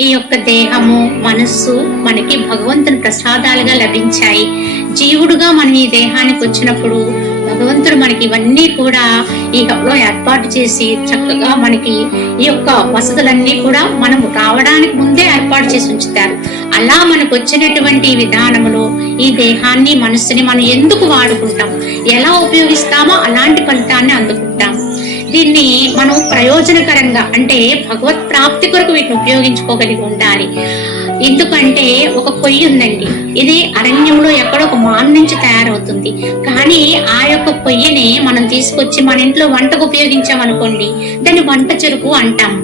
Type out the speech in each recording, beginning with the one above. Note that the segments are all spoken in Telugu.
ఈ యొక్క దేహము మనస్సు మనకి భగవంతుని ప్రసాదాలుగా లభించాయి. జీవుడుగా మనం ఈ దేహానికి వచ్చినప్పుడు భగవంతుడు మనకి ఇవన్నీ కూడా ఈ హబ్లో ఏర్పాటు చేసి చక్కగా మనకి ఈ యొక్క వసతులన్నీ కూడా మనం రావడానికి ముందే ఏర్పాటు చేసి ఉంచుతారు. అలా మనకు వచ్చినటువంటి విధానములో ఈ దేహాన్ని మనస్సుని మనం ఎందుకు వాడుకుంటాం? ఎలా ఉపయోగిస్తామో అలాంటి ఫలితాన్ని అందుకుంటాం. దీన్ని మనం ప్రయోజనకరంగా అంటే భగవత్ ప్రాప్తి కొరకు వీటిని ఉపయోగించుకోగలిగి ఉండాలి. ఎందుకంటే ఒక కొయ్యి ఉందండి. ఇది అరణ్యంలో ఎక్కడో ఒక మాన్ నుంచి తయారవుతుంది. కానీ ఆ యొక్క కొయ్యని మనం తీసుకొచ్చి మన ఇంట్లో వంటకు ఉపయోగించామనుకోండి దాన్ని వంట చెరుకు అంటాం.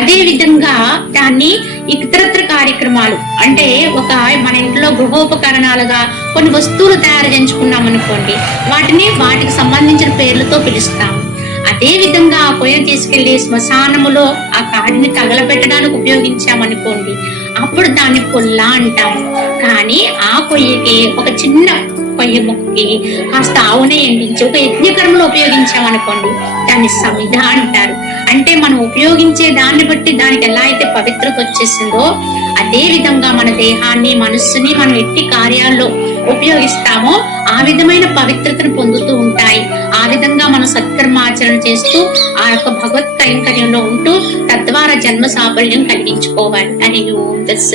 అదే విధంగా దాన్ని ఇతరత్ర కార్యక్రమాలు అంటే ఒక మన ఇంట్లో గృహోపకరణాలుగా కొన్ని వస్తువులు తయారు చేయించుకున్నాం అనుకోండి వాటిని వాటికి సంబంధించిన పేర్లతో పిలుస్తాం. అదే విధంగా ఆ పొయ్య తీసుకెళ్ళి శ్మశానములో ఆ కాడిని తగలబెట్టడానికి ఉపయోగించామనుకోండి అప్పుడు దాన్ని పొల్ల అంటాము. కానీ ఆ పొయ్యికి ఒక చిన్న పొయ్యి మొక్కకి కాస్త ఆవునే ఎండించి ఒక యజ్ఞకర్మలో ఉపయోగించామనుకోండి దాన్ని సమిధ అంటారు. అంటే మనం ఉపయోగించే దాన్ని బట్టి దానికి ఎలా అయితే పవిత్రత వచ్చేసిందో అదే విధంగా మన దేహాన్ని మనస్సుని మనం ఎట్టి కార్యాల్లో ఉపయోగిస్తామో ఆ విధమైన పవిత్రతను పొందుతూ ఉంటాం ఆచరణ చేస్తూ ఆ యొక్క భగవత్ కైంకర్యంలో ఉంటూ తద్వారా జన్మ సాఫల్యం కలిగించుకోవాలి. అని ఓం దస్